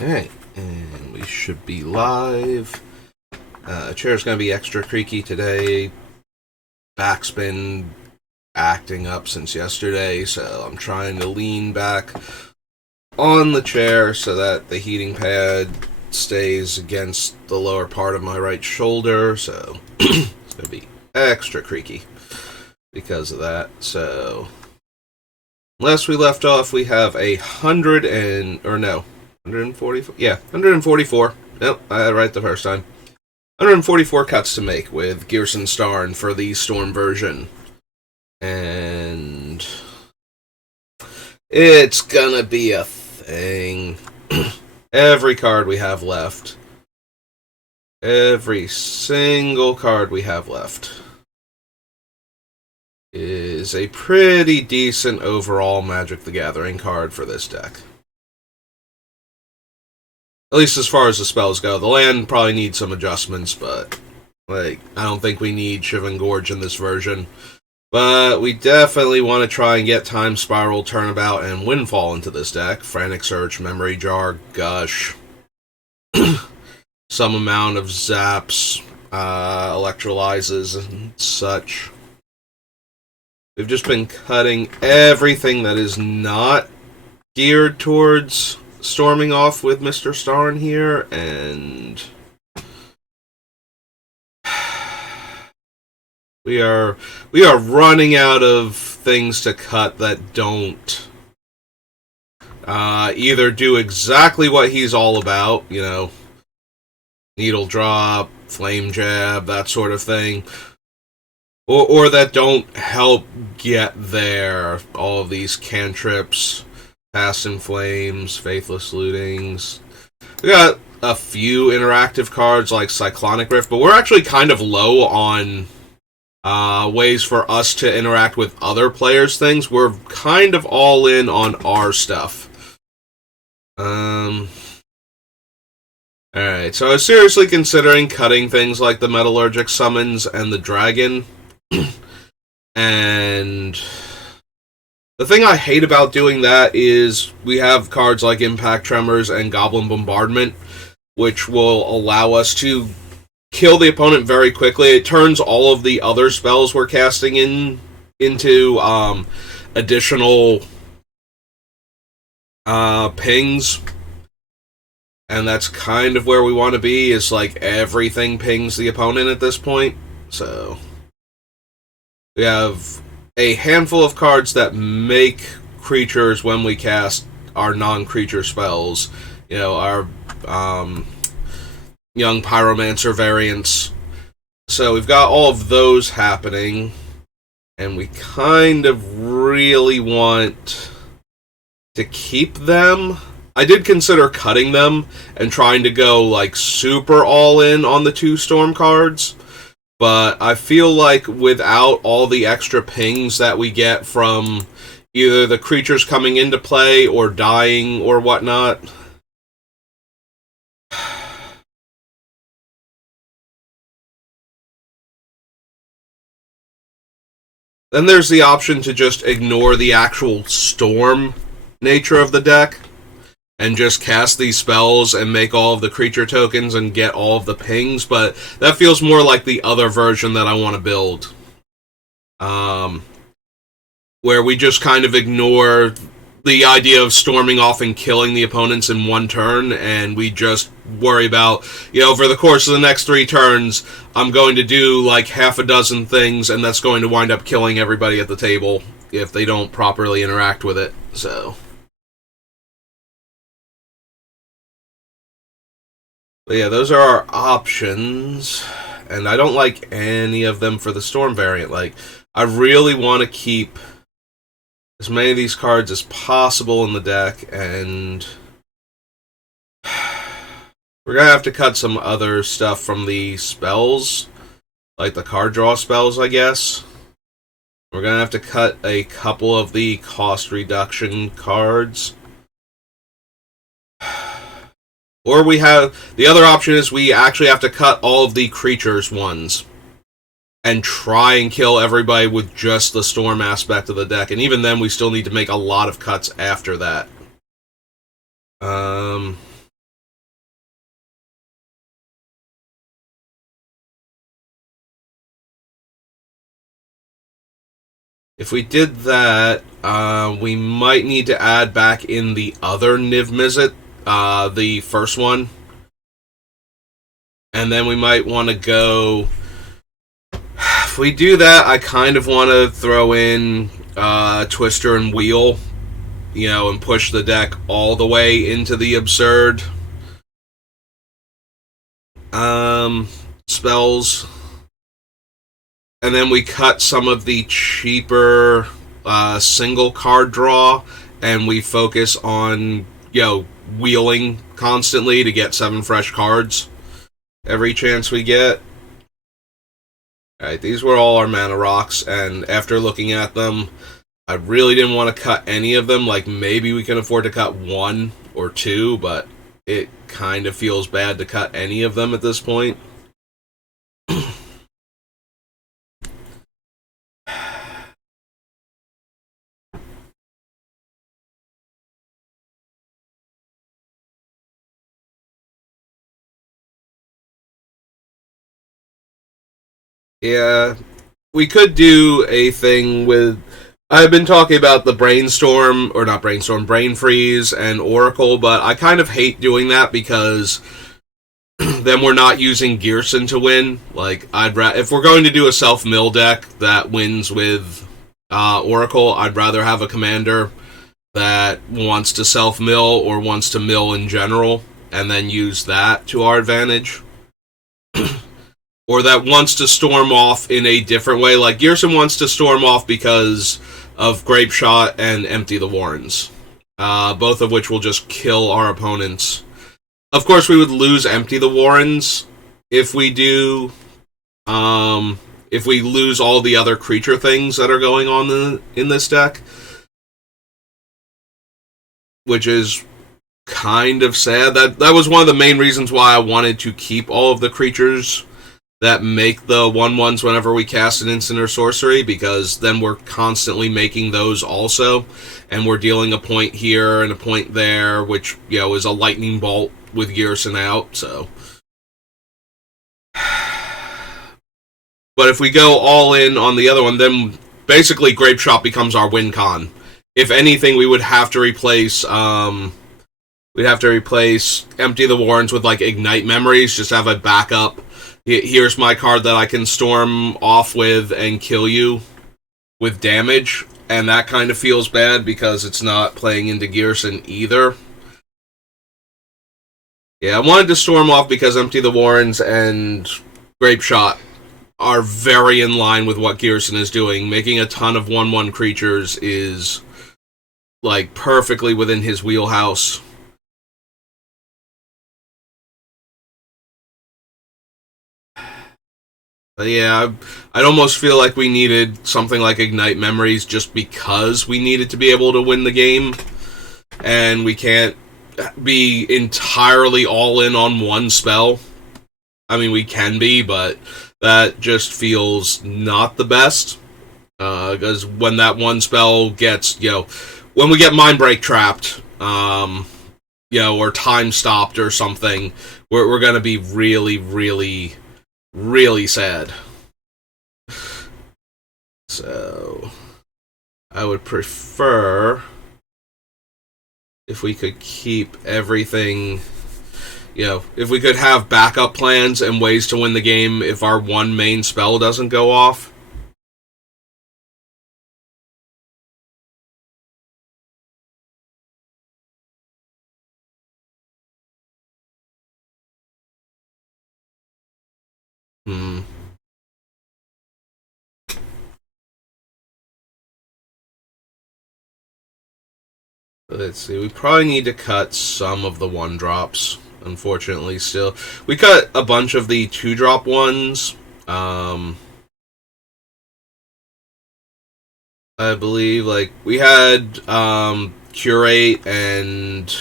Alright, and we should be live. Chair's gonna be extra creaky today. Back's been acting up since yesterday, so I'm trying to lean back on the chair so that the heating pad stays against the lower part of my right shoulder, so it's gonna be extra creaky because of that. So, last we left off, we have 144. Yeah, 144. Nope, I had it right the first time. 144 cuts to make with Ghyrson Starn for the Storm version. And it's gonna be a thing. Every card we have left. Every single card we have left is a pretty decent overall Magic the Gathering card for this deck. At least as far as the spells go. The land probably needs some adjustments, but I don't think we need Shivan Gorge in this version. But we definitely want to try and get Time Spiral, Turnabout, and Windfall into this deck. Frantic Search, Memory Jar, Gush. Some amount of Zaps, Electrolyzes, and such. We've just been cutting everything that is not geared towards storming off with Mr. Starn here, and we are running out of things to cut that don't either do exactly what he's all about, needle drop, flame jab, that sort of thing, or that don't help get there. All of these cantrips, Past in Flames, Faithless Lootings. We got a few interactive cards like Cyclonic Rift, but we're actually kind of low on ways for us to interact with other players' things. We're kind of all in on our stuff. Alright, so I was seriously considering cutting things like the Metallurgic Summons and the Dragon. And the thing I hate about doing that is we have cards like Impact Tremors and Goblin Bombardment, which will allow us to kill the opponent very quickly. It turns all of the other spells we're casting into additional pings. And that's kind of where we want to be, is like everything pings the opponent at this point. So we have a handful of cards that make creatures, when we cast our non-creature spells, our Young Pyromancer variants. So we've got all of those happening, and we kind of really want to keep them. I did consider cutting them and trying to go super all in on the 2 Storm cards, but I feel like without all the extra pings that we get from either the creatures coming into play or dying or whatnot, then there's the option to just ignore the actual storm nature of the deck and just cast these spells and make all of the creature tokens and get all of the pings, but that feels more like the other version that I want to build. Where we just kind of ignore the idea of storming off and killing the opponents in one turn, and we just worry about, over the course of the next 3 turns, I'm going to do half a dozen things, and that's going to wind up killing everybody at the table if they don't properly interact with it, so. But yeah, those are our options, and I don't like any of them for the Storm variant. I really want to keep as many of these cards as possible in the deck, and we're going to have to cut some other stuff from the spells, like the card draw spells, I guess. We're going to have to cut a couple of the cost reduction cards. Or we have, the other option is we actually have to cut all of the creatures ones and try and kill everybody with just the storm aspect of the deck. And even then, we still need to make a lot of cuts after that. If we did that, we might need to add back in the other Niv Mizzet, the first one. And then we might want to go... If we do that, I kind of want to throw in Twister and Wheel, and push the deck all the way into the absurd spells. And then we cut some of the cheaper single card draw, and we focus on, wheeling constantly to get 7 fresh cards every chance we get. Alright, these were all our mana rocks, and after looking at them, I really didn't want to cut any of them. Like, maybe we can afford to cut 1 or 2, but it kind of feels bad to cut any of them at this point. Yeah, we could do a thing with... I've been talking about the Brain Freeze and Oracle, but I kind of hate doing that because then we're not using Ghyrson to win. Like, if we're going to do a self-mill deck that wins with Oracle, I'd rather have a commander that wants to self-mill or wants to mill in general, and then use that to our advantage. Or that wants to storm off in a different way. Like, Ghyrson wants to storm off because of Grape Shot and Empty the Warrens. Both of which will just kill our opponents. Of course, we would lose Empty the Warrens if we do... if we lose all the other creature things that are going on in this deck. Which is kind of sad. That was one of the main reasons why I wanted to keep all of the creatures that make the 1/1s whenever we cast an instant or sorcery, because then we're constantly making those also, and we're dealing a point here and a point there, which, is a lightning bolt with Ghyrson out, so... But if we go all in on the other one, then basically Grape Shot becomes our win con. If anything, we would have to replace, Empty the Warrens with, like, Ignite Memories, just have a backup. Here's my card that I can storm off with and kill you with damage, and that kind of feels bad because it's not playing into Ghyrson either. Yeah, I wanted to storm off because Empty the Warrens and Grape Shot are very in line with what Ghyrson is doing. Making a ton of 1/1 creatures is, like, perfectly within his wheelhouse. But yeah, I'd almost feel like we needed something like Ignite Memories just because we needed to be able to win the game. And we can't be entirely all in on one spell. I mean, we can be, but that just feels not the best. Because when that one spell gets, when we get Mind Break trapped, or time stopped or something, we're going to be really, really... really sad. So, I would prefer if we could keep everything, if we could have backup plans and ways to win the game if our one main spell doesn't go off. Let's see, we probably need to cut some of the 1-drops, unfortunately, still. We cut a bunch of the 2-drop ones, I believe, like, we had, Curate and,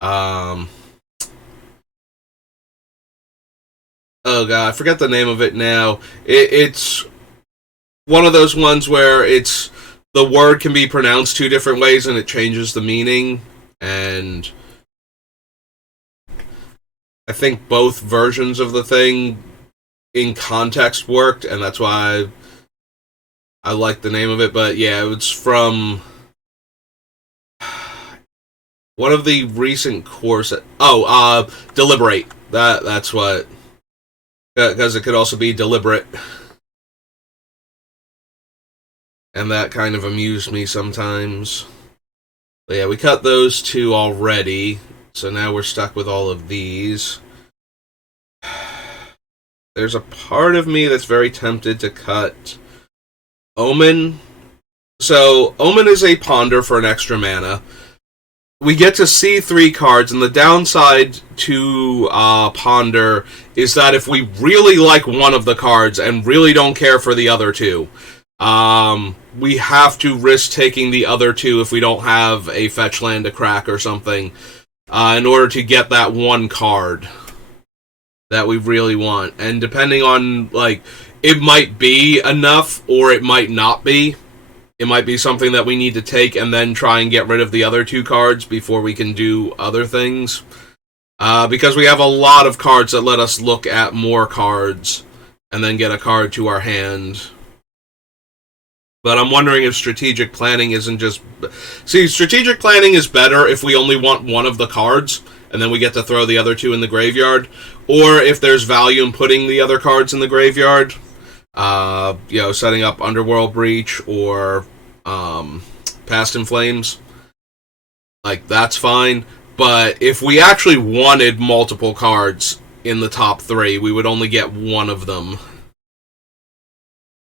oh god, I forget the name of it now. It's one of those ones where it's... the word can be pronounced 2 different ways and it changes the meaning, and I think both versions of the thing in context worked, and that's why I like the name of it, but yeah, it's from one of the recent courses. Oh, Deliberate. That's what. Because it could also be deliberate. And that kind of amused me sometimes. But yeah, we cut those two already. So now we're stuck with all of these. There's a part of me that's very tempted to cut Omen. So, Omen is a ponder for an extra mana. We get to see 3 cards, and the downside to ponder is that if we really like one of the cards and really don't care for the other 2, we have to risk taking the other 2 if we don't have a fetch land to crack or something, in order to get that one card that we really want. And depending on, like, it might be enough or it might not be. It might be something that we need to take and then try and get rid of the other 2 cards before we can do other things. Because we have a lot of cards that let us look at more cards and then get a card to our hand. But I'm wondering if strategic planning isn't just... See, strategic planning is better if we only want one of the cards, and then we get to throw the other 2 in the graveyard. Or if there's value in putting the other cards in the graveyard. Setting up Underworld Breach or Past in Flames. Like, that's fine. But if we actually wanted multiple cards in the top 3, we would only get one of them.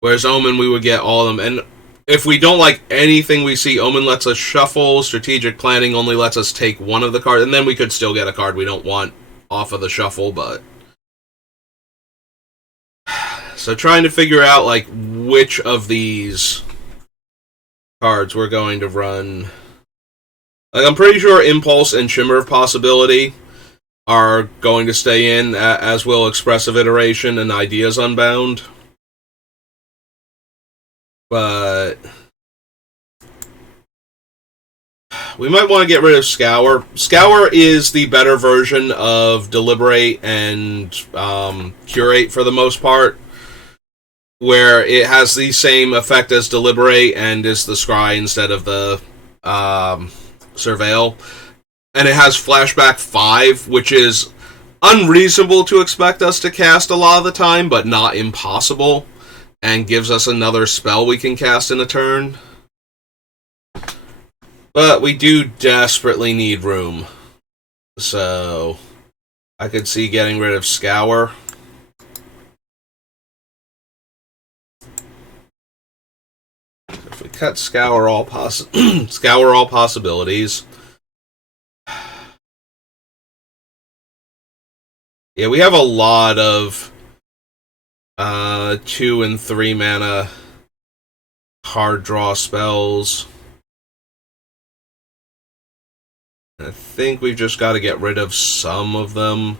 Whereas Omen, we would get all of them. And if we don't like anything we see, Omen lets us shuffle. Strategic planning only lets us take one of the cards. And then we could still get a card we don't want off of the shuffle, but... So trying to figure out, like, which of these cards we're going to run. Like, I'm pretty sure Impulse and Shimmer of Possibility are going to stay in, as will Expressive Iteration and Ideas Unbound. But we might want to get rid of Scour. Scour is the better version of Deliberate and Curate for the most part, where it has the same effect as Deliberate and is the Scry instead of the Surveil. And it has Flashback 5, which is unreasonable to expect us to cast a lot of the time, but not impossible, and gives us another spell we can cast in a turn. But we do desperately need room. So I could see getting rid of Scour. If we cut Scour all possibilities. Yeah, we have a lot of 2 and 3 mana hard draw spells. I think we've just got to get rid of some of them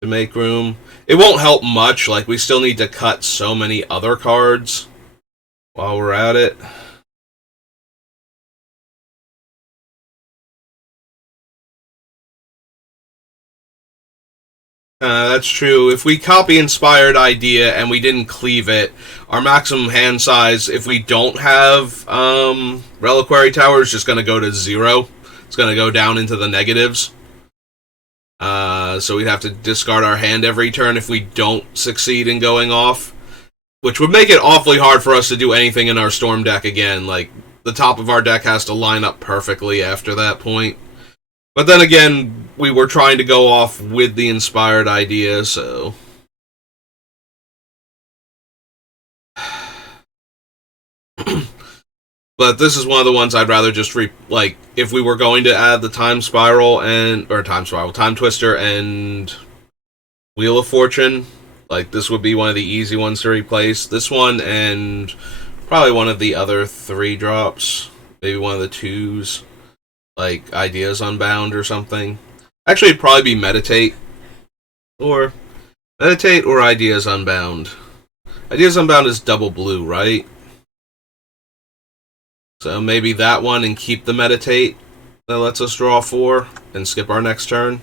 to make room. It won't help much, like we still need to cut so many other cards while we're at it. That's true. If we copy Inspired Idea and we didn't cleave it, our maximum hand size, if we don't have Reliquary Tower, is just going to go to 0. It's going to go down into the negatives. So we'd have to discard our hand every turn if we don't succeed in going off, which would make it awfully hard for us to do anything in our Storm deck again. Like, the top of our deck has to line up perfectly after that point. But then again, we were trying to go off with the Inspired Idea, so... But this is one of the ones I'd rather just like, if we were going to add the Time Twister and Wheel of Fortune, like, this would be one of the easy ones to replace. This one and probably one of the other 3 drops. Maybe one of the 2s. Like, Ideas Unbound or something. Actually, it'd probably be Meditate. Or Ideas Unbound. Ideas Unbound is double blue, right? So maybe that one and keep the Meditate that lets us draw 4 and skip our next turn.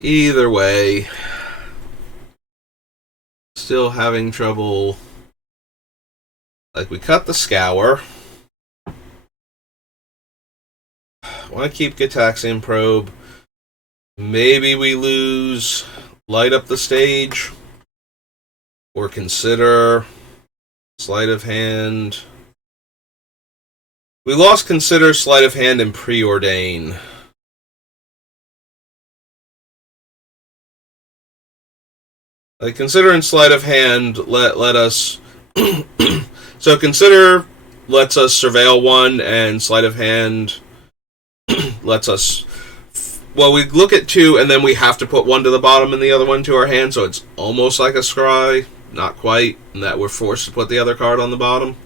Either way. still having trouble. Like, we cut the Scour. Want to keep Gitaxian Probe. Maybe we lose Light Up the Stage. Or consider Sleight of Hand. We lost Consider, Sleight of Hand, and Preordain. Like, Consider and Sleight of Hand let us... So Consider lets us Surveil one, and Sleight of Hand lets us... Well, we look at two, and then we have to put one to the bottom and the other one to our hand, so it's almost like a scry. Not quite, in that we're forced to put the other card on the bottom.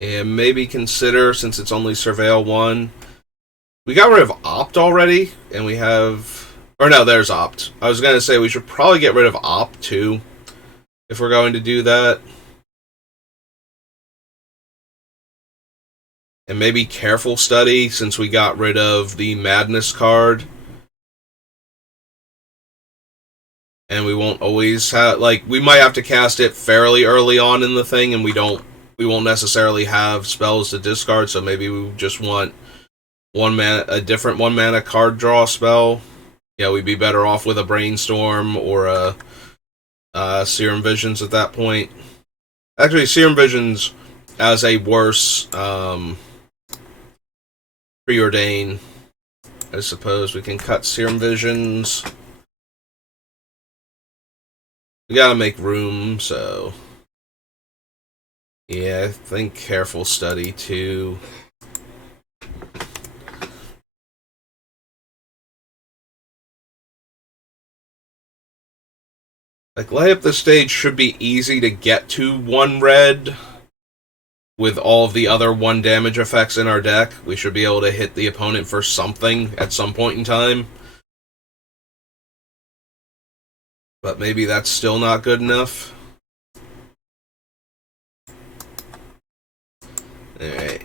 And maybe Consider, since it's only Surveil one. We got rid of Opt already, and we have... Or no, there's Opt. I was going to say we should probably get rid of Opt, too, if we're going to do that. And maybe Careful Study, since we got rid of the Madness card. And we won't always have... Like, we might have to cast it fairly early on in the thing, and we won't necessarily have spells to discard, so maybe we just want a different 1-mana card draw spell. Yeah, we'd be better off with a Brainstorm or a Serum Visions at that point. Actually, Serum Visions as a worse Preordain. I suppose we can cut Serum Visions. We gotta make room, so... Yeah, I think Careful Study, too. Like, Light Up the Stage should be easy to get to 1 red. With all of the other 1 damage effects in our deck, we should be able to hit the opponent for something at some point in time. But maybe that's still not good enough. Alright,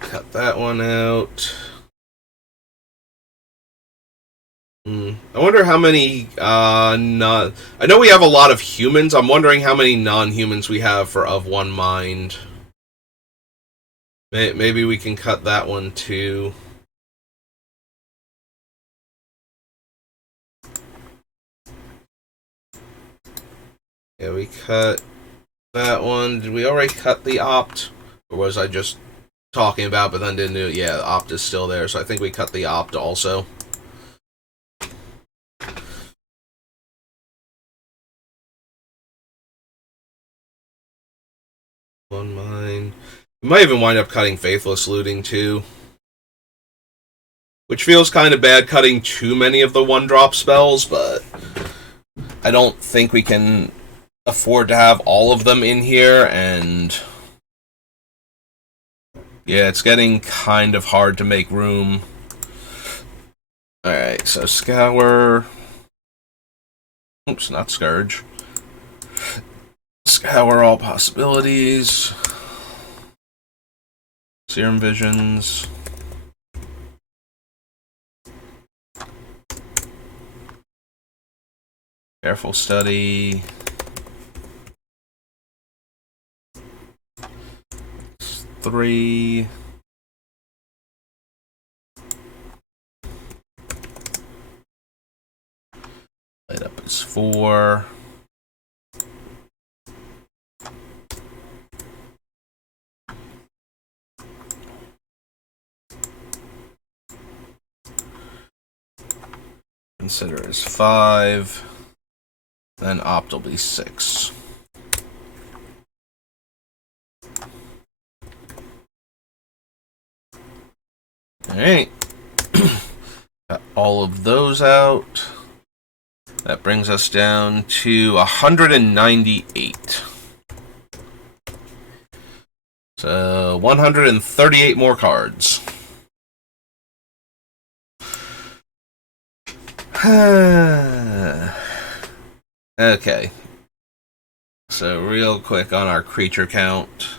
cut that one out. I wonder how many, I know we have a lot of humans. I'm wondering how many non-humans we have for Of One Mind. Maybe we can cut that one too. Yeah, we cut that one. Did we already cut the Opt? Or was I just talking about but then didn't do it? Yeah, the Opt is still there, so I think we cut the Opt also. One Mind. We might even wind up cutting Faithless Looting too. Which feels kind of bad cutting too many of the 1-drop spells, but I don't think we can afford to have all of them in here, and yeah, it's getting kind of hard to make room. Alright, so Scour. Oops, not Scourge. Scour all possibilities. Serum Visions. Careful Study. It's 3. Light Up is 4. Consider is 5. Then Opt will be 6. Alright. Got all of those out. That brings us down to 198. So 138 more cards. Okay. So real quick on our creature count.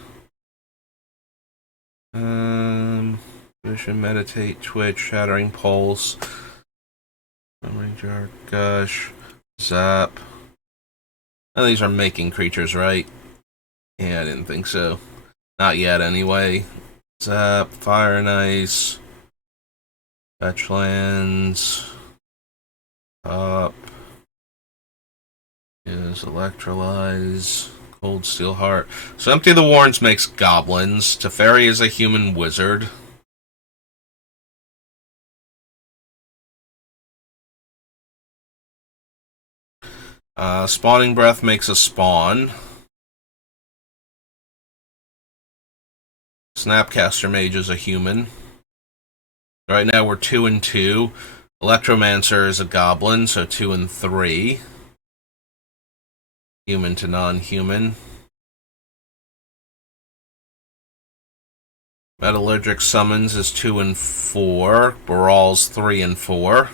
Vision, meditate, twitch, shattering pulse, memory jar, gush, zap. Now these are making creatures, right? Yeah, I didn't think so. Not yet, anyway. Zap, fire and ice, fetch lands, up is electrolyze, cold steel heart. So Empty the Warrens makes goblins. Teferi is a human wizard. Spawning Breath makes a spawn. Snapcaster Mage is a human. Right now we're 2 and 2. Electromancer is a goblin, so 2 and 3. Human to non-human. Metallurgic Summons is 2 and 4. Baral's 3 and 4.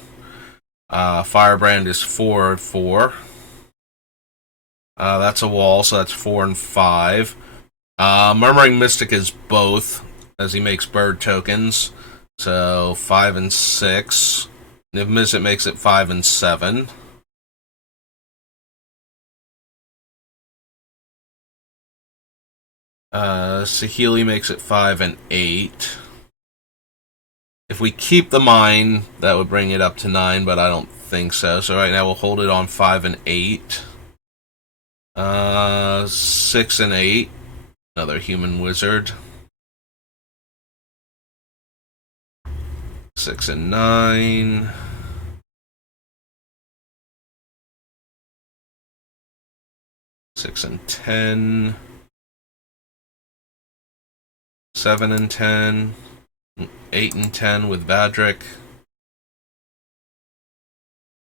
Firebrand is 4 and 4. That's a wall, so that's 4 and 5. Murmuring Mystic is both, as he makes bird tokens. So 5 and 6. Niv Mizzet makes it 5 and 7. Saheeli makes it 5 and 8. If we keep the mine, that would bring it up to 9, but I don't think so. So right now we'll hold it on 5 and 8. 6 and 8. Another human wizard. 6 and 9. 6 and 10. 7 and 10. 8 and 10 with Vadrik.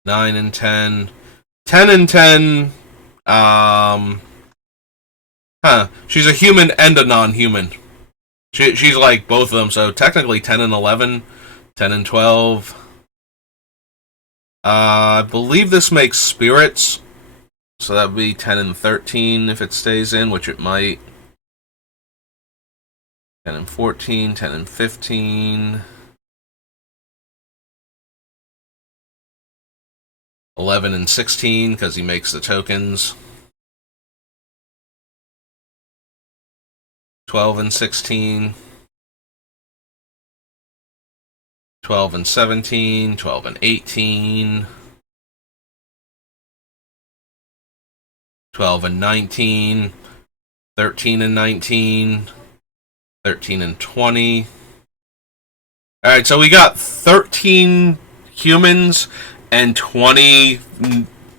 9 and 10. 10 and 10. She's a human and a non-human. She's like both of them, so technically 10 and 11. 10 and 12. I believe this makes spirits. So that would be 10 and 13 if it stays in, which it might. 10 and 14, 10 and 15. 11 and 16, because he makes the tokens. 12 and 16. 12 and 17. 12 and 18. 12 and 19. 13 and 19. 13 and 20. Alright, so we got 13 humans and 20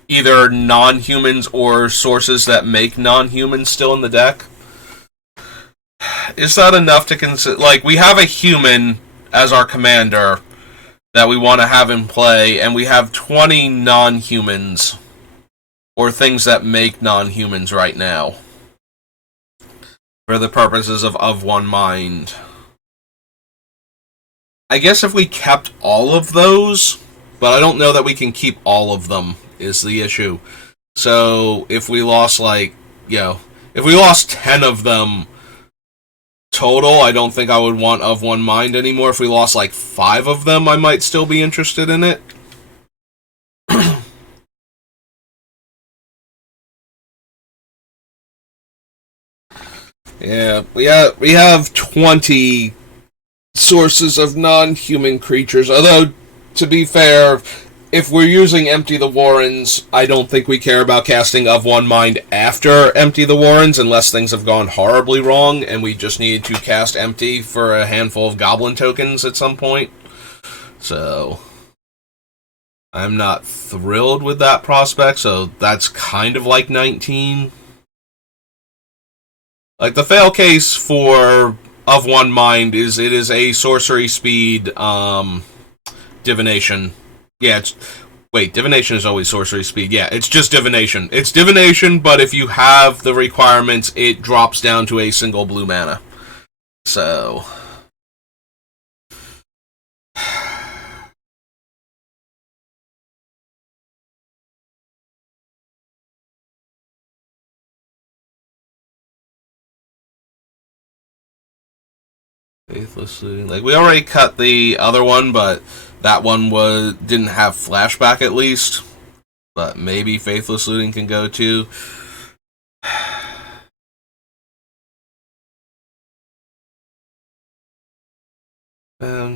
either non-humans or sources that make non-humans still in the deck. Is that enough to consider? Like, we have a human as our commander that we want to have in play, and we have 20 non-humans or things that make non-humans right now for the purposes of one mind. I guess if we kept all of those, but I don't know that we can keep all of them, is the issue. So if we lost, like, if we lost 10 of them total, I don't think I would want Of One Mind anymore. If we lost like 5 of them, I might still be interested in it. Yeah, we have 20 sources of non-human creatures. Although, to be fair, if we're using Empty the Warrens, I don't think we care about casting Of One Mind after Empty the Warrens, unless things have gone horribly wrong and we just need to cast Empty for a handful of Goblin tokens at some point. So, I'm not thrilled with that prospect, so that's kind of like 19. Like, the fail case for Of One Mind is it is a sorcery speed divination. Yeah, divination is always sorcery speed. Yeah, it's just divination. It's divination, but if you have the requirements, it drops down to a single blue mana. So Faithless Looting. Like, we already cut the other one, but that one didn't have flashback at least. But maybe Faithless Looting can go too.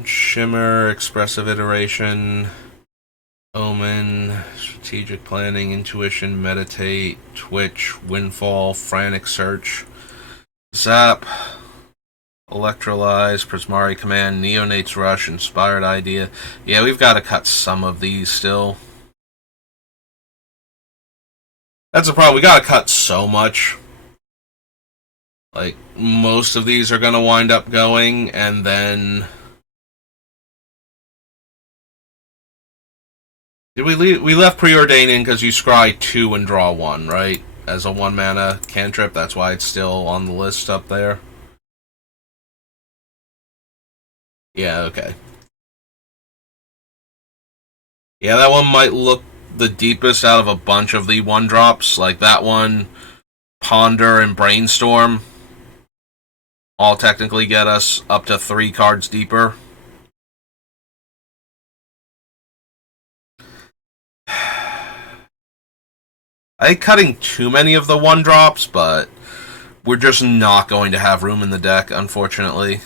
Shimmer, Expressive Iteration, Omen, Strategic Planning, Intuition, Meditate, Twitch, Windfall, Frantic Search, Zap, Electrolyze, Prismari Command, Neonate's Rush, Inspired Idea. Yeah, we've got to cut some of these still. That's the problem. We got to cut so much. Like, most of these are going to wind up going, and then... Did we leave? We left Preordain in because you scry 2 and draw 1, right? As a 1-mana cantrip, that's why it's still on the list up there. Yeah, okay. Yeah, that one might look the deepest out of a bunch of the 1-drops. Like that one, Ponder and Brainstorm all technically get us up to 3 cards deeper. I hate cutting too many of the 1-drops, but we're just not going to have room in the deck, unfortunately.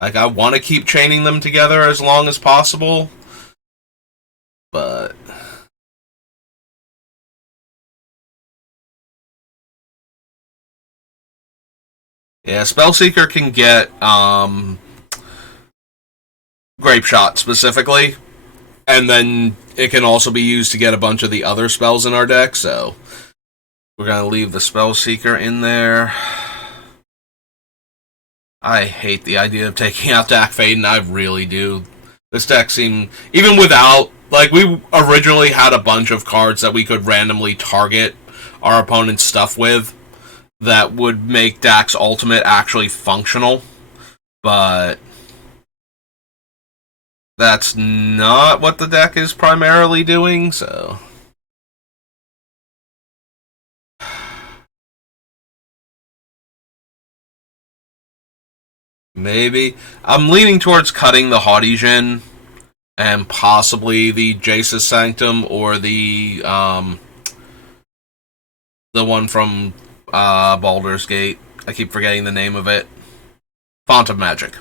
Like, I want to keep chaining them together as long as possible, but... Yeah, Spellseeker can get, Grape Shot, specifically, and then it can also be used to get a bunch of the other spells in our deck, so... We're going to leave the Spellseeker in there. I hate the idea of taking out Dak Faden, I really do. This deck seemed... Even without... Like, we originally had a bunch of cards that we could randomly target our opponent's stuff with that would make Dak's ultimate actually functional, but... That's not what the deck is primarily doing, so... Maybe. I'm leaning towards cutting the Haughty Djinn and possibly the Jace's Sanctum or the one from Baldur's Gate. I keep forgetting the name of it. Font of Magic.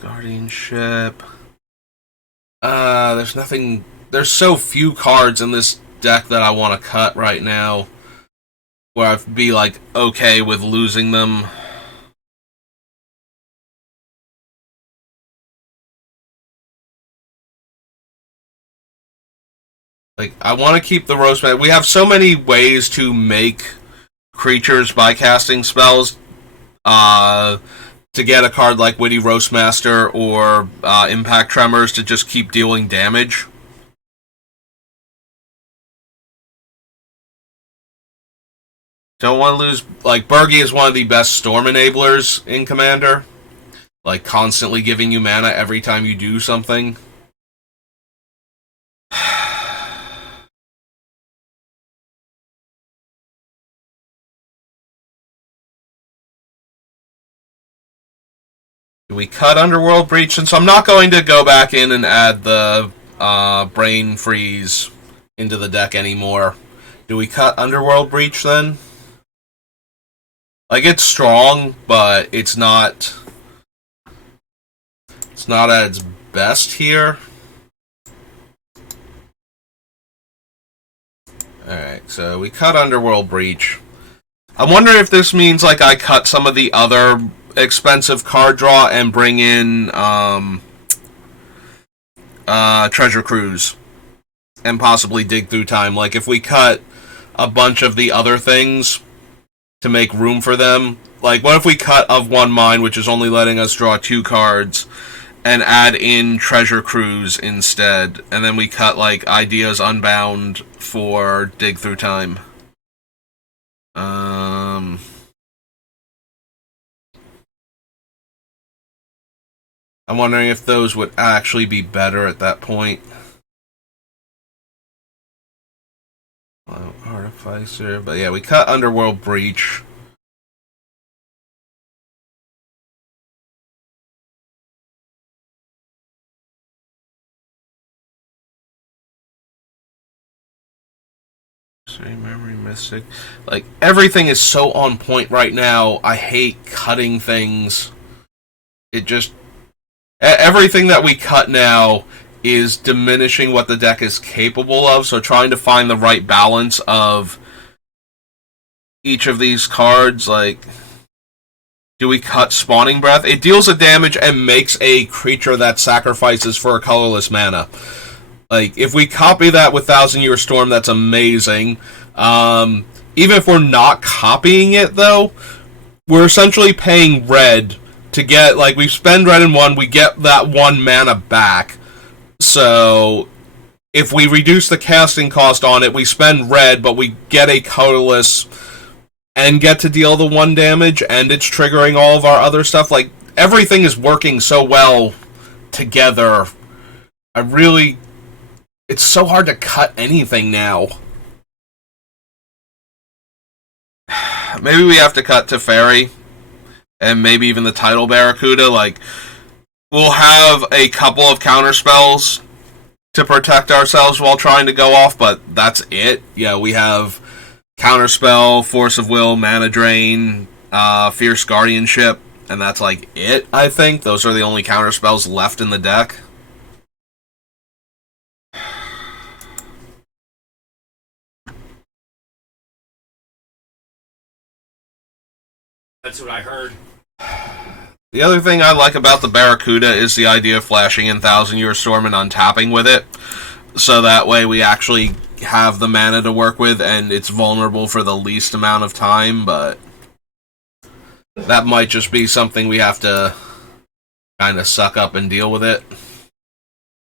Guardianship. There's nothing... There's so few cards in this deck that I want to cut right now where I'd be, like, okay with losing them. Like, I want to keep the Roseman. We have so many ways to make creatures by casting spells. To get a card like Witty Roastmaster or Impact Tremors to just keep dealing damage. Don't want to lose... Like, Bergie is one of the best Storm enablers in Commander. Like, constantly giving you mana every time you do something. Do we cut Underworld Breach? And so I'm not going to go back in and add the Brain Freeze into the deck anymore. Do we cut Underworld Breach then? Like, it's strong, but it's not... It's not at its best here. Alright, so we cut Underworld Breach. I'm wondering if this means, like, I cut some of the other expensive card draw and bring in Treasure Cruise and possibly Dig Through Time. Like, if we cut a bunch of the other things to make room for them, like, what if we cut Of One Mind, which is only letting us draw 2 cards, and add in Treasure Cruise instead, and then we cut, like, Ideas Unbound for Dig Through Time. I'm wondering if those would actually be better at that point. Well, Sacrificer. But yeah, we cut Underworld Breach. Memory Mystic. Like, everything is so on point right now. I hate cutting things. It just... Everything that we cut now is diminishing what the deck is capable of, so trying to find the right balance of each of these cards, like... Do we cut Spawning Breath? It deals a damage and makes a creature that sacrifices for a colorless mana. Like, if we copy that with Thousand Year Storm, that's amazing. Even if we're not copying it, though, we're essentially paying red to get, like, we spend red in one, we get that one mana back. So, if we reduce the casting cost on it, we spend red, but we get a colorless and get to deal the 1 damage, and it's triggering all of our other stuff. Like, everything is working so well together. It's so hard to cut anything now. Maybe we have to cut Teferi, and maybe even the Tidal Barracuda. Like, we'll have a couple of counter spells to protect ourselves while trying to go off, but that's it. Yeah, we have Counterspell, Force of Will, Mana Drain, Fierce Guardianship, and that's like it, I think. Those are the only counterspells left in the deck. That's what I heard. The other thing I like about the Barracuda is the idea of flashing in Thousand Year Storm and untapping with it. So that way we actually have the mana to work with, and it's vulnerable for the least amount of time, but that might just be something we have to kind of suck up and deal with it.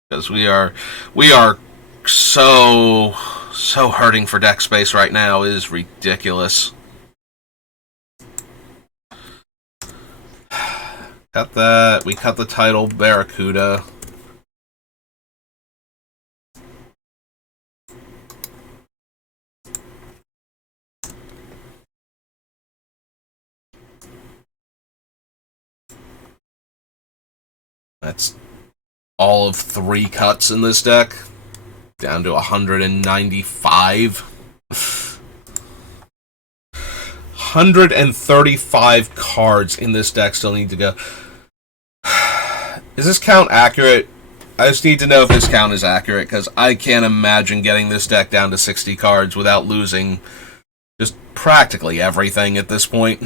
Because we are so hurting for deck space right now. It is ridiculous. Cut that. We cut the Tidal Barracuda. That's all of 3 cuts in this deck. Down to 195. 135 cards in this deck still need to go. Is this count accurate? I just need to know if this count is accurate, because I can't imagine getting this deck down to 60 cards without losing just practically everything at this point.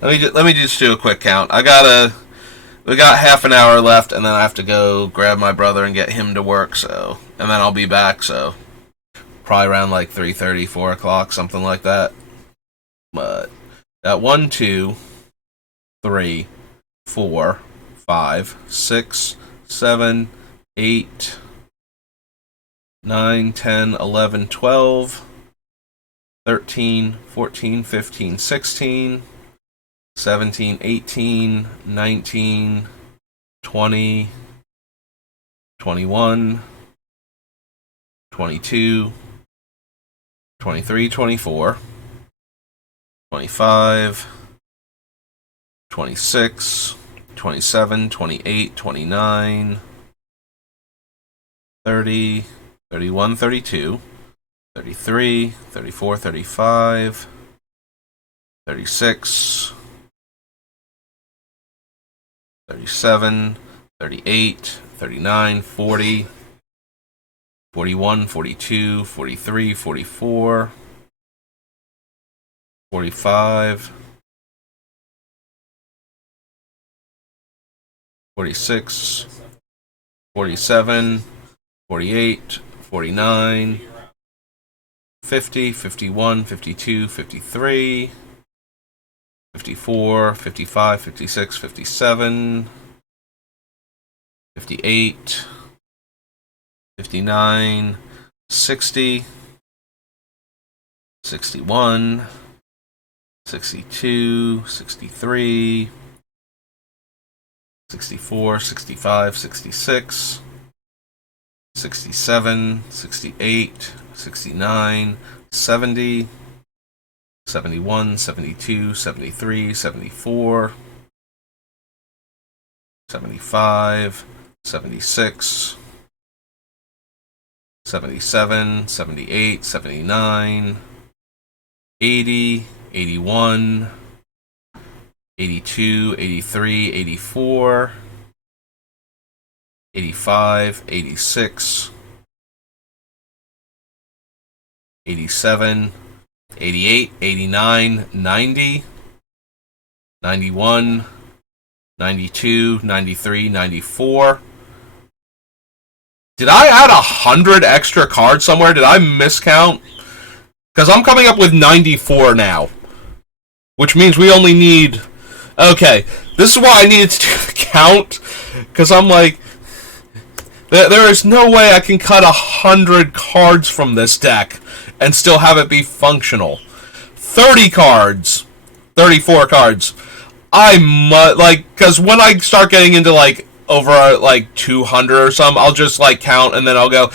Let me just do a quick count. We got half an hour left, and then I have to go grab my brother and get him to work, so... And then I'll be back, so... Probably around like 3:30, 4 o'clock, something like that. But... Got 1, 2, 3, 4, 5, 6, 7, 8, 9, 10, 11, 12, 13, 14, 15, 16... 17, 18, 19, 20, 21, 22, 23, 24, 25, 26, 27, 28, 29, 30, 31, 32, 33, 34, 35, 36, 37, 38, 39, 40, 41, 42, 43, 44, 45, 46, 47, 48, 49, 50, 51, 52, 53, 54, 55, 56, 57, 58, 59, 60, 61, 62, 63, 64, 65, 66, 67, 68, 69, 70, 71, 72, 73, 74, 75, 76, 77, 78, 79, 80, 81, 82, 83, 84, 85, 86, 87, 88, 89, 90, 91, 92, 93, 94. Did I add 100 extra cards somewhere? Did I miscount? Because I'm coming up with 94 now. Which means we only need... Okay, this is why I needed to do the count. Because I'm like... There is no way I can cut 100 cards from this deck and still have it be functional. 30 cards. 34 cards. Because when I start getting into, like, over, like, 200 or something, I'll just, like, count, and then I'll go,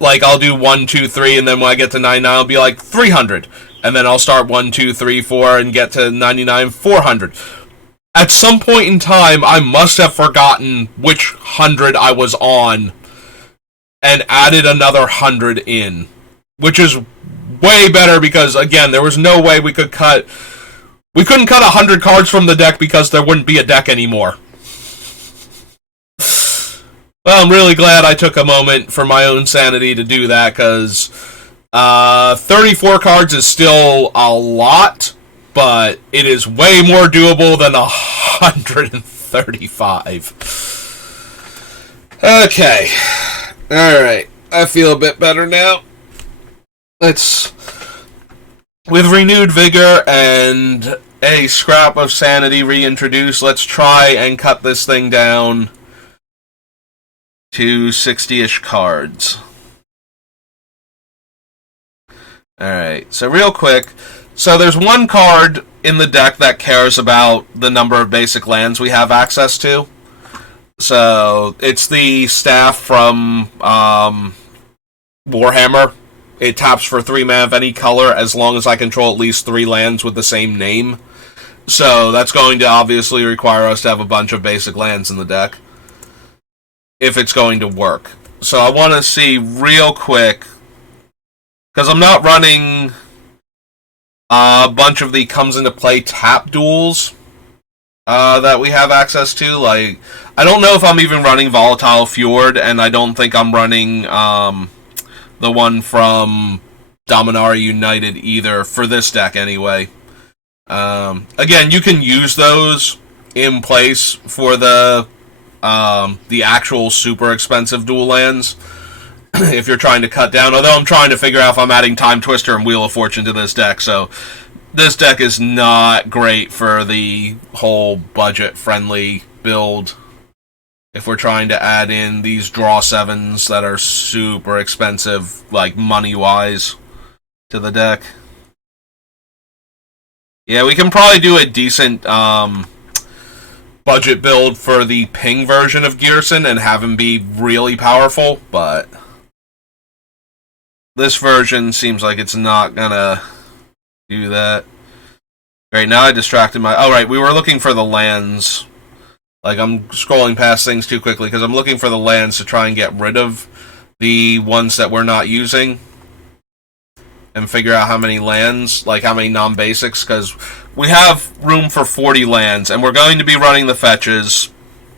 I'll do 1, 2, 3, and then when I get to 99, I'll be like, 300. And then I'll start 1, 2, 3, 4, and get to 99, 400. At some point in time, I must have forgotten which 100 I was on, and added another 100 in. Which is way better, because, again, there was no way we couldn't cut 100 cards from the deck because there wouldn't be a deck anymore. Well, I'm really glad I took a moment for my own sanity to do that, because 34 cards is still a lot, but it is way more doable than 135. Okay. Alright. I feel a bit better now. With renewed vigor and a scrap of sanity reintroduced, let's try and cut this thing down to 60-ish cards. Alright, so real quick. So there's one card in the deck that cares about the number of basic lands we have access to. So it's the staff from Warhammer. It taps for 3 mana of any color as long as I control at least 3 lands with the same name. So that's going to obviously require us to have a bunch of basic lands in the deck, if it's going to work. So I want to see real quick, because I'm not running a bunch of the comes into play tap duels that we have access to. Like, I don't know if I'm even running Volatile Fjord, and I don't think I'm running the one from Dominaria United either, for this deck anyway. Again, you can use those in place for the actual super expensive dual lands if you're trying to cut down. Although I'm trying to figure out if I'm adding Time Twister and Wheel of Fortune to this deck, so this deck is not great for the whole budget-friendly build. If we're trying to add in these draw 7s that are super expensive, like money-wise, to the deck. Yeah, we can probably do a decent budget build for the ping version of Ghyrson and have him be really powerful, but this version seems like it's not gonna do that. Right, now I distracted my... Oh, right, we were looking for the lands. Like, I'm scrolling past things too quickly because I'm looking for the lands to try and get rid of the ones that we're not using and figure out how many lands, like how many non-basics, because we have room for 40 lands, and we're going to be running the fetches.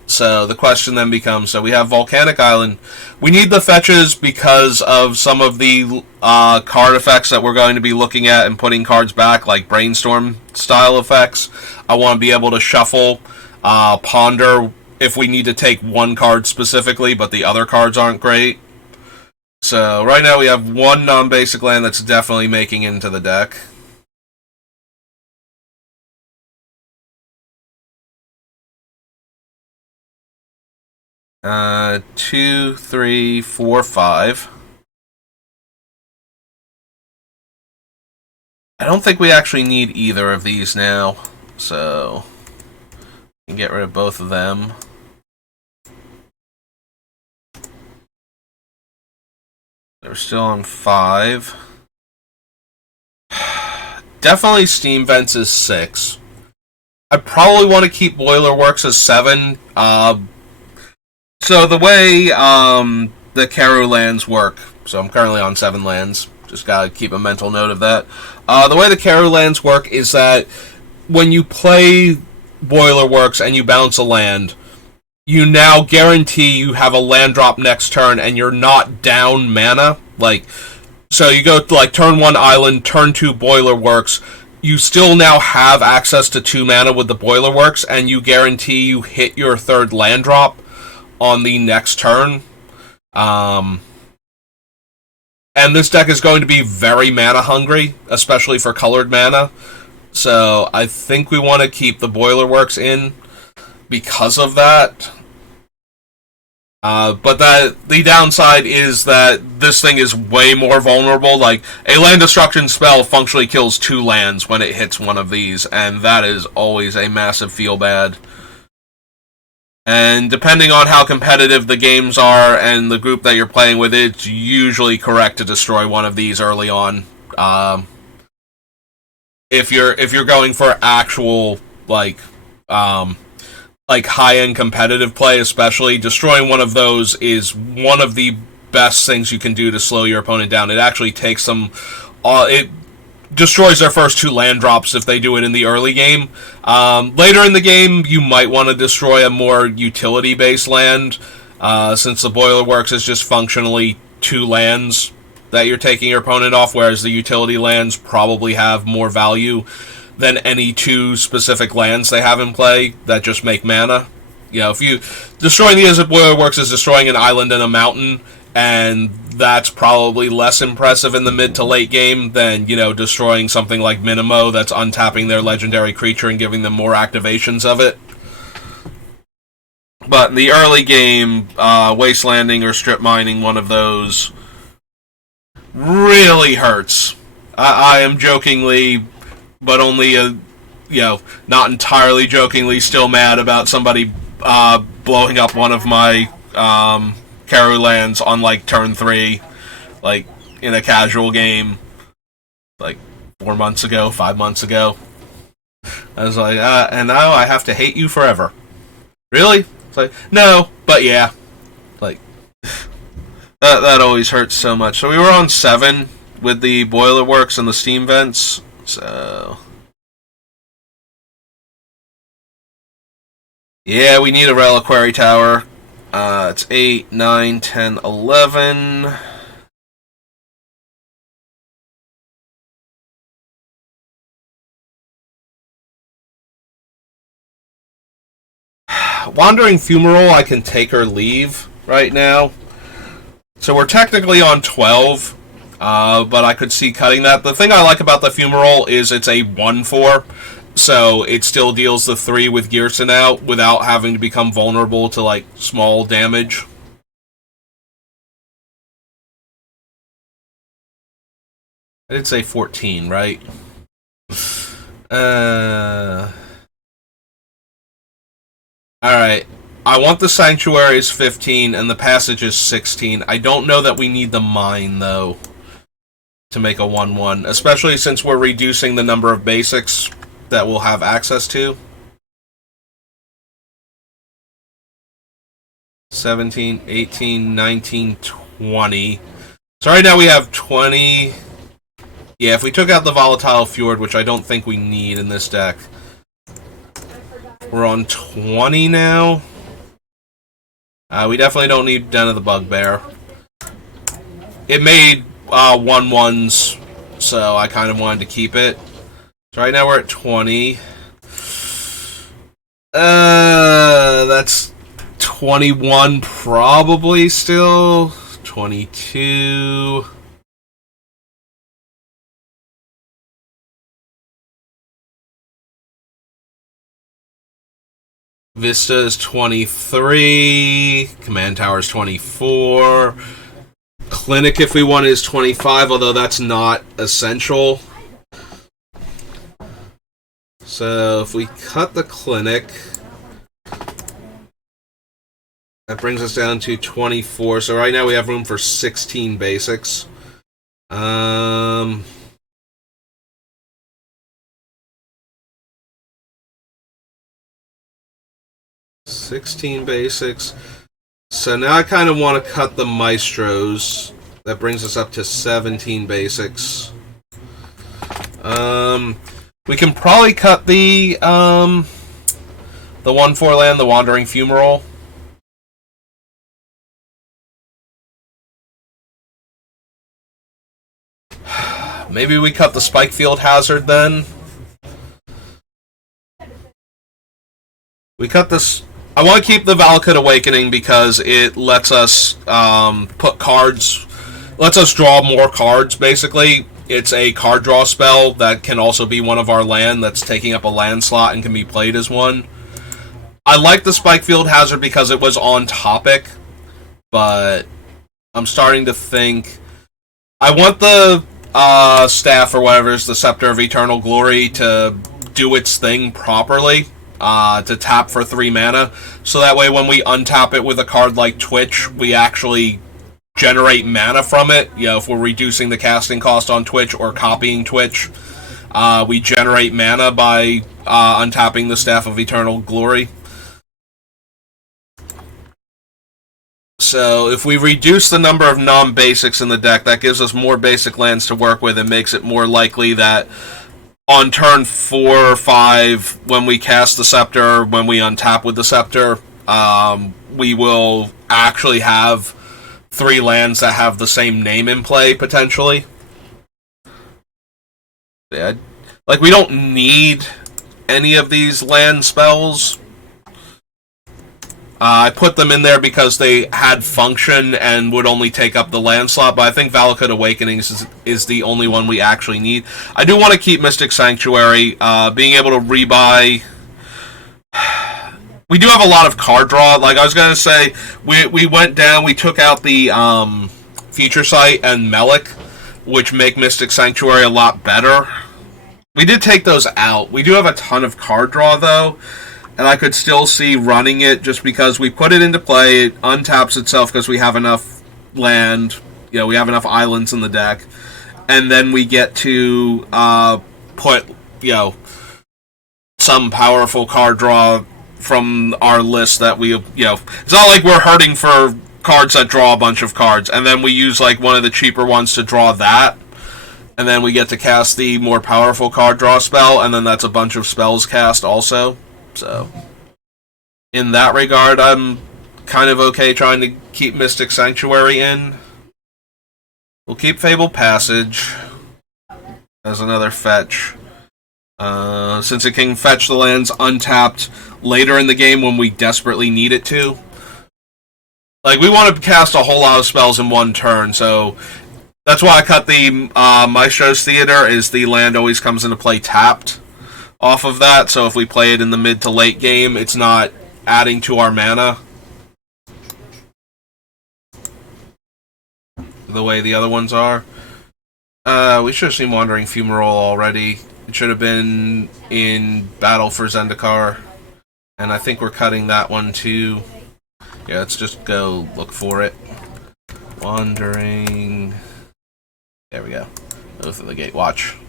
So the question then becomes, so we have Volcanic Island. We need the fetches because of some of the card effects that we're going to be looking at and putting cards back, like Brainstorm style effects. I want to be able to shuffle, ponder if we need to take one card specifically, but the other cards aren't great. So right now we have one non-basic land that's definitely making it into the deck. Two, three, four, five. I don't think we actually need either of these now, so we can get rid of both of them. we're still on 5. Definitely Steam Vents is 6. I probably want to keep Boiler Works as 7. So the way the Karu lands work, so I'm currently on 7 lands, just gotta keep a mental note of that. The way the Karu lands work is that when you play Boiler Works and you bounce a land, you now guarantee you have a land drop next turn and you're not down mana. Like, so you go to, like, turn 1 Island, turn 2 Boiler Works, you still now have access to 2 mana with the Boiler Works, and you guarantee you hit your 3rd land drop on the next turn. And this deck is going to be very mana hungry, especially for colored mana. So I think we want to keep the Boiler Works in because of that. But the downside is that this thing is way more vulnerable. Like, a land destruction spell functionally kills 2 lands when it hits one of these, and that is always a massive feel bad. And depending on how competitive the games are and the group that you're playing with, it's usually correct to destroy one of these early on. If you're going for actual like high-end competitive play, especially, destroying one of those is one of the best things you can do to slow your opponent down. It actually takes them... it destroys their first 2 land drops if they do it in the early game. Later in the game, you might want to destroy a more utility-based land, since the Boiler Works is just functionally 2 lands that you're taking your opponent off, whereas the utility lands probably have more value than any 2 specific lands they have in play that just make mana. You know, if you... Destroying the Izzet Boiler Works is destroying an island and a mountain, and that's probably less impressive in the mid to late game than, you know, destroying something like Minimo that's untapping their legendary creature and giving them more activations of it. But in the early game, wastelanding or strip mining one of those really hurts. I am jokingly, but only not entirely jokingly, still mad about somebody blowing up one of my Karu lands on, like, turn 3, like, in a casual game, like, 4 months ago, 5 months ago. I was like, and now I have to hate you forever. Really? It's like, no, but yeah. Like, that always hurts so much. So we were on 7 with the Boiler Works and the Steam Vents, so... Yeah, we need a Reliquary Tower. It's 8, 9, 10, 11. Wandering Fumarole, I can take or leave right now. So we're technically on 12, but I could see cutting that. The thing I like about the Fumarole is it's a 1/4. So it still deals the 3 with Ghyrson out without having to become vulnerable to, like, small damage. I did say 14, right? Alright. I want the Sanctuaries 15 and the Passages 16. I don't know that we need the Mine, though, to make a 1/1. Especially since we're reducing the number of basics that we'll have access to. 17, 18, 19, 20. So right now we have 20. Yeah, if we took out the Volatile Fjord, which I don't think we need in this deck, we're on 20 now. We definitely don't need Den of the Bugbear. It made 1/1s, so I kind of wanted to keep it. So right now we're at 20. That's 21 probably still. 22. Vista is 23. Command Tower is 24. Clinic, if we want, is 25, although that's not essential. So if we cut the Clinic, That brings us down to 24. So right now we have room for 16 basics. 16 basics. So now I kind of want to cut the maestros. That brings us up to 17 basics. We can probably cut the 1/4 land, the Wandering Fumarole. Maybe we cut the Spikefield Hazard then. We cut this. I want to keep the Valakut Awakening because it lets us put cards, lets us draw more cards, basically. It's a card draw spell that can also be one of our land that's taking up a land slot and can be played as one. I like the Spikefield Hazard because it was on topic, but I'm starting to think I want the staff or whatever is the Scepter of Eternal Glory to do its thing properly, to tap for 3 mana, so that way when we untap it with a card like Twitch, we actually generate mana from it. You know, if we're reducing the casting cost on Twitch or copying Twitch, we generate mana by untapping the Staff of Eternal Glory. So if we reduce the number of non-basics in the deck, that gives us more basic lands to work with and makes it more likely that on turn 4 or 5, when we cast the Scepter, when we untap with the Scepter, we will actually have 3 lands that have the same name in play, potentially. Yeah, like, we don't need any of these land spells. I put them in there because they had function and would only take up the land slot, but I think Valakut Awakenings is the only one we actually need. I do want to keep Mystic Sanctuary, being able to rebuy. We do have a lot of card draw. Like I was going to say, we went down, we took out the Future Sight and Melik, which make Mystic Sanctuary a lot better. We did take those out. We do have a ton of card draw, though. And I could still see running it just because we put it into play, it untaps itself because we have enough land, you know, we have enough islands in the deck, and then we get to put, you know, some powerful card draw from our list that we, you know, it's not like we're hurting for cards that draw a bunch of cards, and then we use like one of the cheaper ones to draw that, and then we get to cast the more powerful card draw spell, and then that's a bunch of spells cast also. So, in that regard, I'm kind of okay trying to keep Mystic Sanctuary in. We'll keep Fabled Passage as another fetch. Since it can fetch the lands untapped later in the game when we desperately need it to. Like, we want to cast a whole lot of spells in one turn, so that's why I cut the Maestro's Theater, is the land always comes into play tapped off of that, so if we play it in the mid to late game, it's not adding to our mana the way the other ones are. We should have seen Wandering Fumarole already. It should have been in Battle for Zendikar, and I think we're cutting that one too. Yeah, let's just go look for it. Wandering... There we go. Oath of the Gatewatch.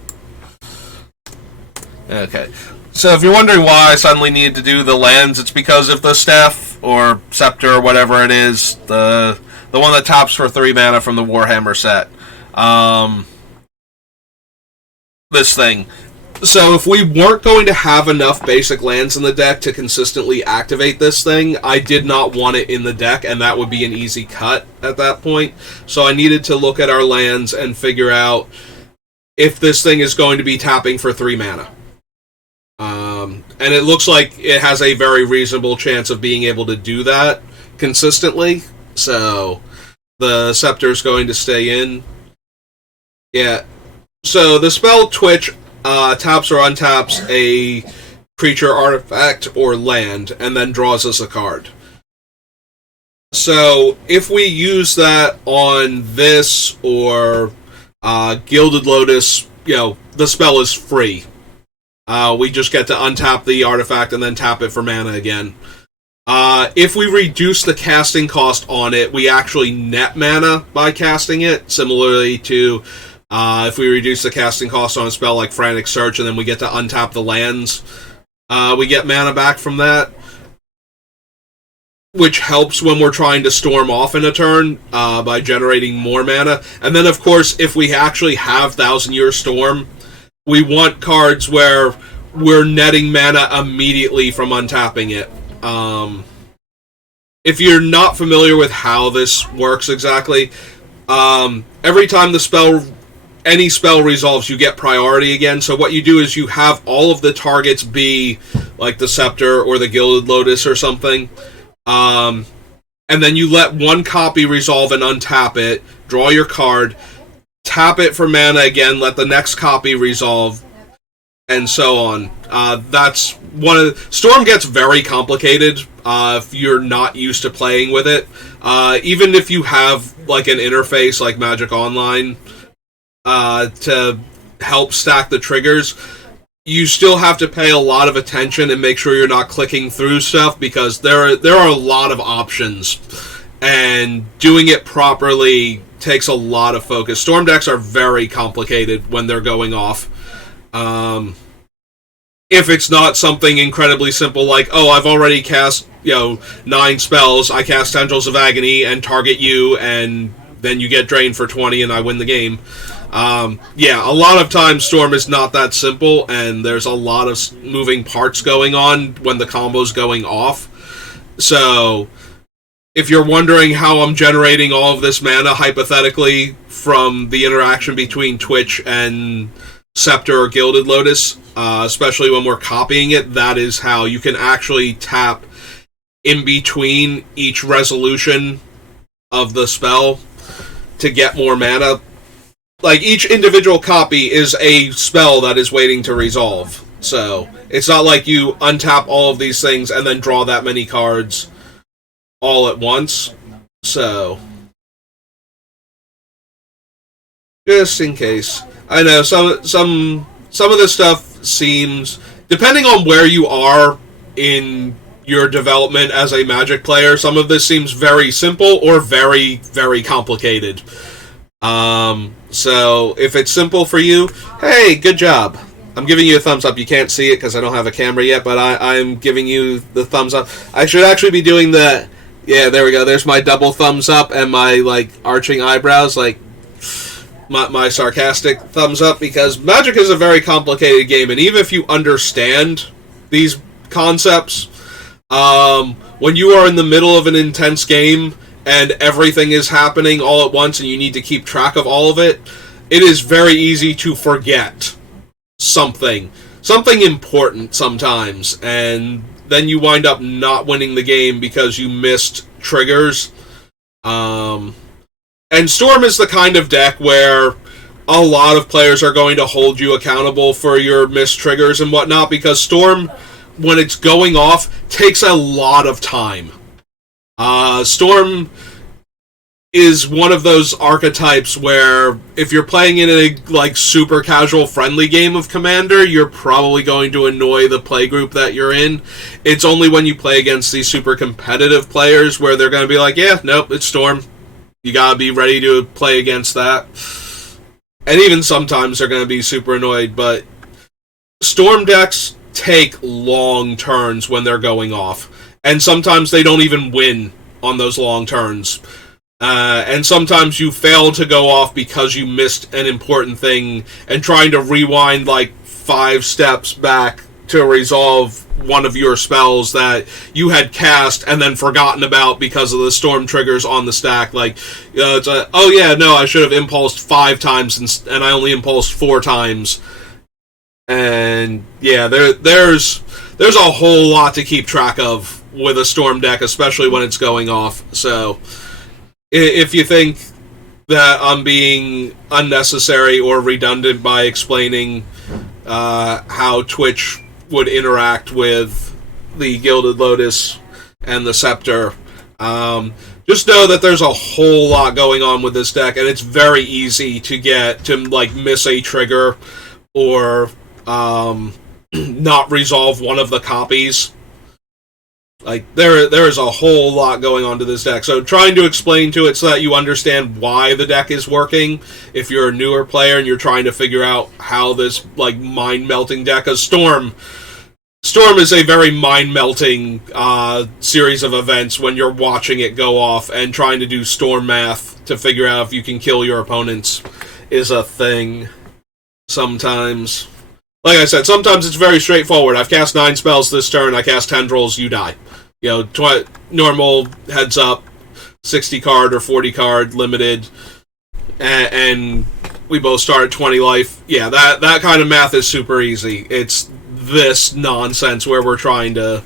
Okay, so if you're wondering why I suddenly needed to do the lands, it's because of the Staff, or Scepter, or whatever it is, the one that taps for 3 mana from the Warhammer set. This thing. So if we weren't going to have enough basic lands in the deck to consistently activate this thing, I did not want it in the deck, and that would be an easy cut at that point. So I needed to look at our lands and figure out if this thing is going to be tapping for 3 mana. And it looks like it has a very reasonable chance of being able to do that consistently. So the Scepter is going to stay in. Yeah. So the spell Twitch taps or untaps a creature, artifact, or land, and then draws us a card. So if we use that on this or Gilded Lotus, you know, the spell is free. We just get to untap the artifact and then tap it for mana again. If we reduce the casting cost on it, we actually net mana by casting it, similarly to if we reduce the casting cost on a spell like Frantic Search and then we get to untap the lands, we get mana back from that, which helps when we're trying to storm off in a turn by generating more mana. And then, of course, if we actually have Thousand Year Storm, we want cards where we're netting mana immediately from untapping it. If you're not familiar with how this works exactly, every time any spell resolves, you get priority again. So what you do is you have all of the targets be like the Scepter or the Gilded Lotus or something, and then you let one copy resolve and untap it, draw your card, tap it for mana again, let the next copy resolve, and so on. That's one of Storm gets very complicated if you're not used to playing with it. Even if you have like an interface like Magic Online to help stack the triggers, you still have to pay a lot of attention and make sure you're not clicking through stuff, because there are a lot of options, and doing it properly takes a lot of focus. Storm decks are very complicated when they're going off. If it's not something incredibly simple like, oh, I've already cast 9 spells, I cast Tendrils of Agony and target you, and then you get drained for 20 and I win the game. A lot of times Storm is not that simple, and there's a lot of moving parts going on when the combo's going off. So if you're wondering how I'm generating all of this mana, hypothetically, from the interaction between Twitch and Scepter or Gilded Lotus, especially when we're copying it, that is how you can actually tap in between each resolution of the spell to get more mana. Like, each individual copy is a spell that is waiting to resolve. So it's not like you untap all of these things and then draw that many cards all at once. So just in case. I know some of this stuff seems, depending on where you are in your development as a Magic player, some of this seems very simple or very, very complicated. So if it's simple for you, hey, good job. I'm giving you a thumbs up. You can't see it because I don't have a camera yet, but I'm giving you the thumbs up. I should actually be doing the, yeah, there we go. There's my double thumbs up and my, like, arching eyebrows, like, my sarcastic thumbs up, because Magic is a very complicated game, and even if you understand these concepts, when you are in the middle of an intense game and everything is happening all at once and you need to keep track of all of it, it is very easy to forget something important sometimes, and then you wind up not winning the game because you missed triggers. And Storm is the kind of deck where a lot of players are going to hold you accountable for your missed triggers and whatnot, because Storm, when it's going off, takes a lot of time. Storm is one of those archetypes where if you're playing in a like super casual friendly game of Commander, you're probably going to annoy the playgroup that you're in. It's only when you play against these super competitive players where they're going to be like, yeah, nope, it's Storm. You gotta be ready to play against that. And even sometimes they're gonna be super annoyed, but Storm decks take long turns when they're going off. And sometimes they don't even win on those long turns. And sometimes you fail to go off because you missed an important thing, and trying to rewind like 5 steps back to resolve one of your spells that you had cast and then forgotten about because of the Storm triggers on the stack. Like, it's oh yeah, no, I should have impulsed 5 times and I only impulsed 4 times. And yeah, there's a whole lot to keep track of with a Storm deck, especially when it's going off. So if you think that I'm being unnecessary or redundant by explaining how Twitch would interact with the Gilded Lotus and the Scepter, just know that there's a whole lot going on with this deck, and it's very easy to like miss a trigger or not resolve one of the copies Like, there is a whole lot going on to this deck. So trying to explain to it so that you understand why the deck is working, if you're a newer player and you're trying to figure out how this, like, mind-melting deck... Because Storm is a very mind-melting series of events when you're watching it go off, and trying to do Storm math to figure out if you can kill your opponents is a thing sometimes. Like I said, sometimes it's very straightforward. I've cast 9 spells this turn, I cast Tendrils, you die. You know, normal heads up, 60 card or 40 card limited, and we both start at 20 life. Yeah, that kind of math is super easy. It's this nonsense where we're trying to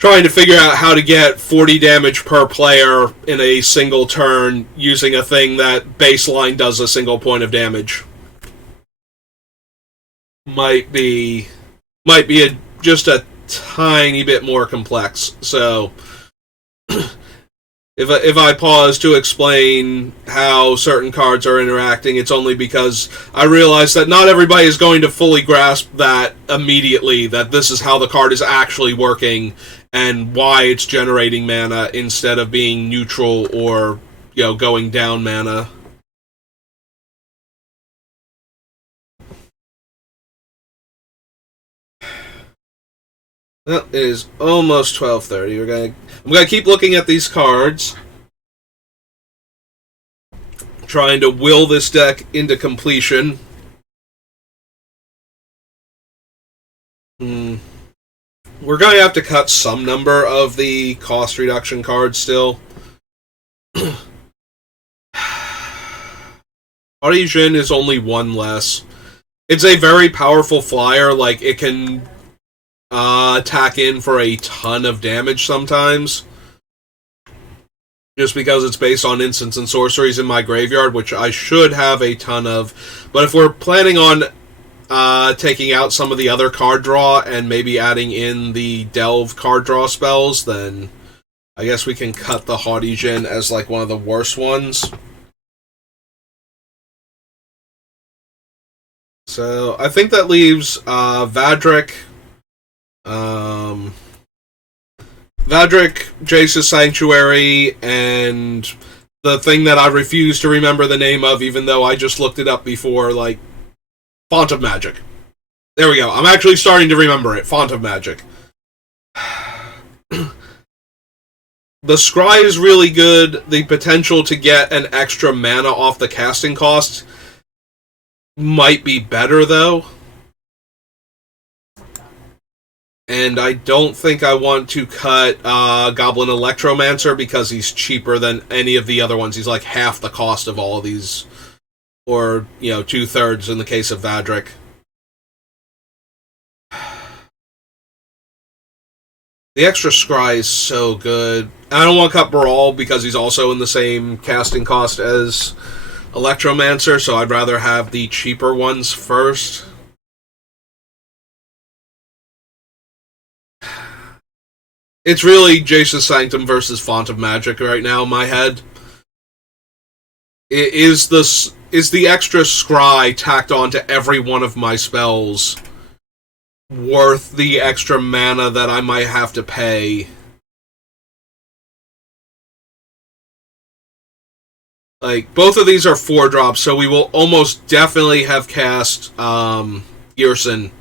figure out how to get 40 damage per player in a single turn using a thing that baseline does a single point of damage. Might be just a tiny bit more complex. So if I pause to explain how certain cards are interacting, it's only because I realize that not everybody is going to fully grasp that immediately, that this is how the card is actually working and why it's generating mana instead of being neutral or, you know, going down mana. Well, it is almost 12:30. I'm gonna keep looking at these cards, trying to will this deck into completion. We're going to have to cut some number of the cost reduction cards still. Ghyrson is only one less. It's a very powerful flyer. Like, it can attack in for a ton of damage sometimes. Just because it's based on instants and sorceries in my graveyard, which I should have a ton of. But if we're planning on taking out some of the other card draw and maybe adding in the delve card draw spells, then I guess we can cut the Ghyrson as like one of the worst ones. So I think that leaves Vadric, Jace's Sanctuary, and the thing that I refuse to remember the name of, even though I just looked it up before, like, Font of Magic. There we go. I'm actually starting to remember it. Font of Magic. The Scry is really good. The potential to get an extra mana off the casting cost might be better, though. And I don't think I want to cut Goblin Electromancer because he's cheaper than any of the other ones. He's like half the cost of all of these. Or, you know, 2/3 in the case of Vadric. The extra Scry is so good. I don't want to cut Brawl because he's also in the same casting cost as Electromancer, so I'd rather have the cheaper ones first. It's really Jace's Sanctum versus Font of Magic right now in my head. Is the extra Scry tacked onto every one of my spells worth the extra mana that I might have to pay? Like, both of these are 4-drops, so we will almost definitely have cast Ghyrson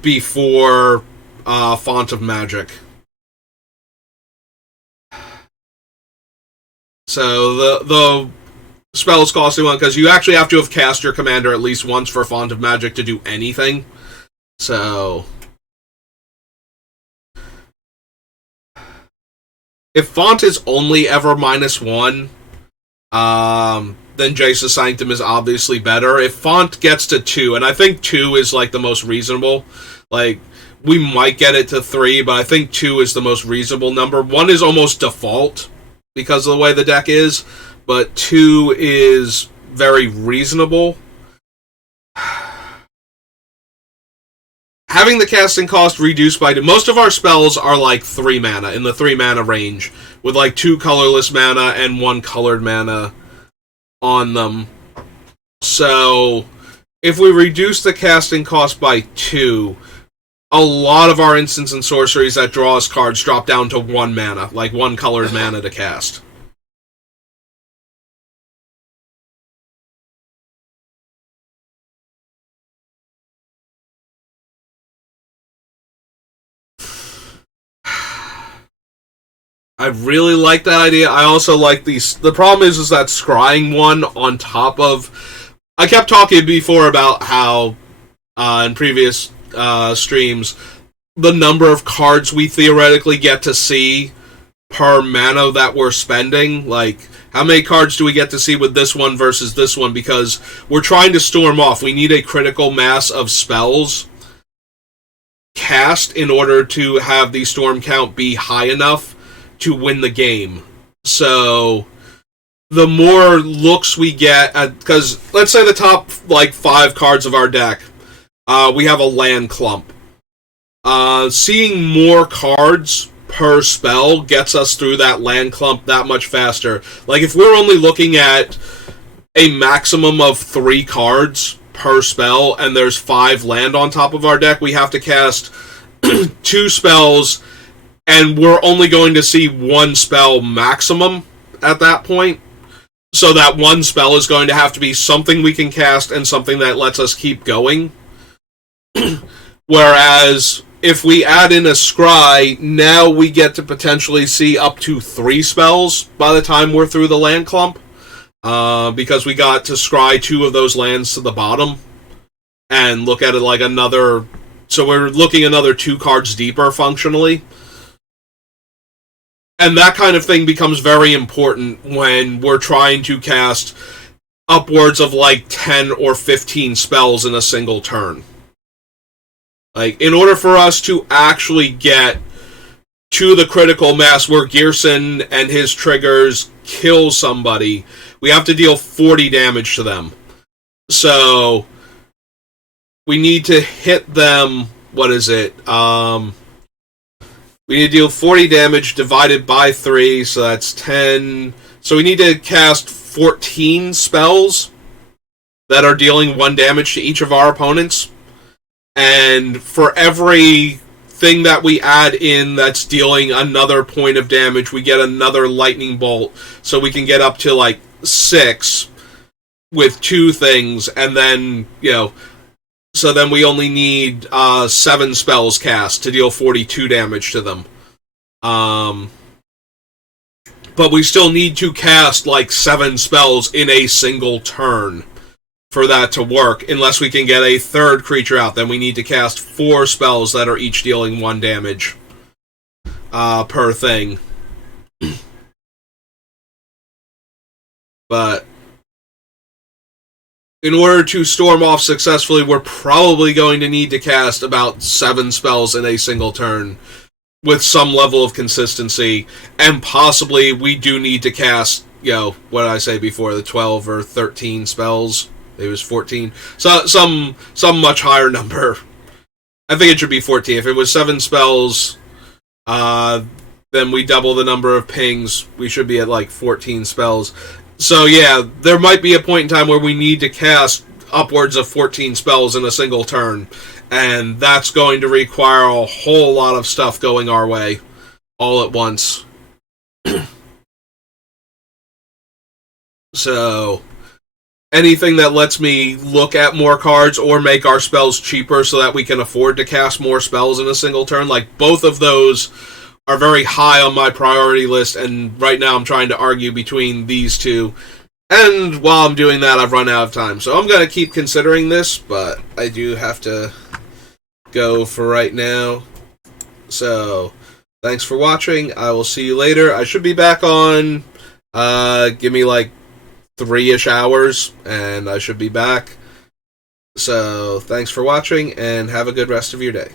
before Font of Magic. So the spell is costing one because you actually have to have cast your commander at least once for Font of Magic to do anything. So if Font is only ever -1, then Jace's Sanctum is obviously better. If Font gets to 2, and I think 2 is like the most reasonable, like, we might get it to 3, but I think 2 is the most reasonable number. 1 is almost default because of the way the deck is, but 2 is very reasonable. Having the casting cost reduced by 2, most of our spells are like 3 mana, in the 3 mana range, with like 2 colorless mana and 1 colored mana on them. So if we reduce the casting cost by 2, a lot of our instants and sorceries that draw us cards drop down to 1 mana, like 1 colored mana to cast. I really like that idea. I also like these. The problem is that scrying one on top of. I kept talking before about how in previous streams, the number of cards we theoretically get to see per mana that we're spending. Like, how many cards do we get to see with this one versus this one? Because we're trying to storm off. We need a critical mass of spells cast in order to have the storm count be high enough to win the game. So the more looks we get at, because let's say the top like 5 cards of our deck, we have a land clump. Seeing more cards per spell gets us through that land clump that much faster. Like, if we're only looking at a maximum of 3 cards per spell and there's 5 land on top of our deck, we have to cast 2 spells, and we're only going to see 1 spell maximum at that point. So that 1 spell is going to have to be something we can cast and something that lets us keep going. Whereas if we add in a scry, now we get to potentially see up to 3 spells by the time we're through the land clump. Because we got to scry 2 of those lands to the bottom and look at it like another. So we're looking another 2 cards deeper functionally. And that kind of thing becomes very important when we're trying to cast upwards of like 10 or 15 spells in a single turn. Like, in order for us to actually get to the critical mass where Ghyrson and his triggers kill somebody, we have to deal 40 damage to them. So we need to hit them, what is it? We need to deal 40 damage divided by 3, so that's 10. So we need to cast 14 spells that are dealing 1 damage to each of our opponents. And for every thing that we add in that's dealing another point of damage, we get another lightning bolt. So we can get up to like 6 with 2 things, and then, so then we only need 7 spells cast to deal 42 damage to them. But we still need to cast like 7 spells in a single turn for that to work, unless we can get a 3rd creature out. Then we need to cast 4 spells that are each dealing 1 damage per thing. But in order to storm off successfully, we're probably going to need to cast about 7 spells in a single turn with some level of consistency. And possibly we do need to cast, what did I say before, the 12 or 13 spells? It was 14. So some much higher number. I think it should be 14. If it was 7 spells, then we double the number of pings. We should be at like 14 spells. So yeah, there might be a point in time where we need to cast upwards of 14 spells in a single turn. And that's going to require a whole lot of stuff going our way all at once. So anything that lets me look at more cards or make our spells cheaper so that we can afford to cast more spells in a single turn, like, both of those are very high on my priority list, and right now I'm trying to argue between these two. And while I'm doing that, I've run out of time. So I'm going to keep considering this, but I do have to go for right now. So thanks for watching. I will see you later. I should be back on, give me like 3-ish hours, and I should be back. So thanks for watching, and have a good rest of your day.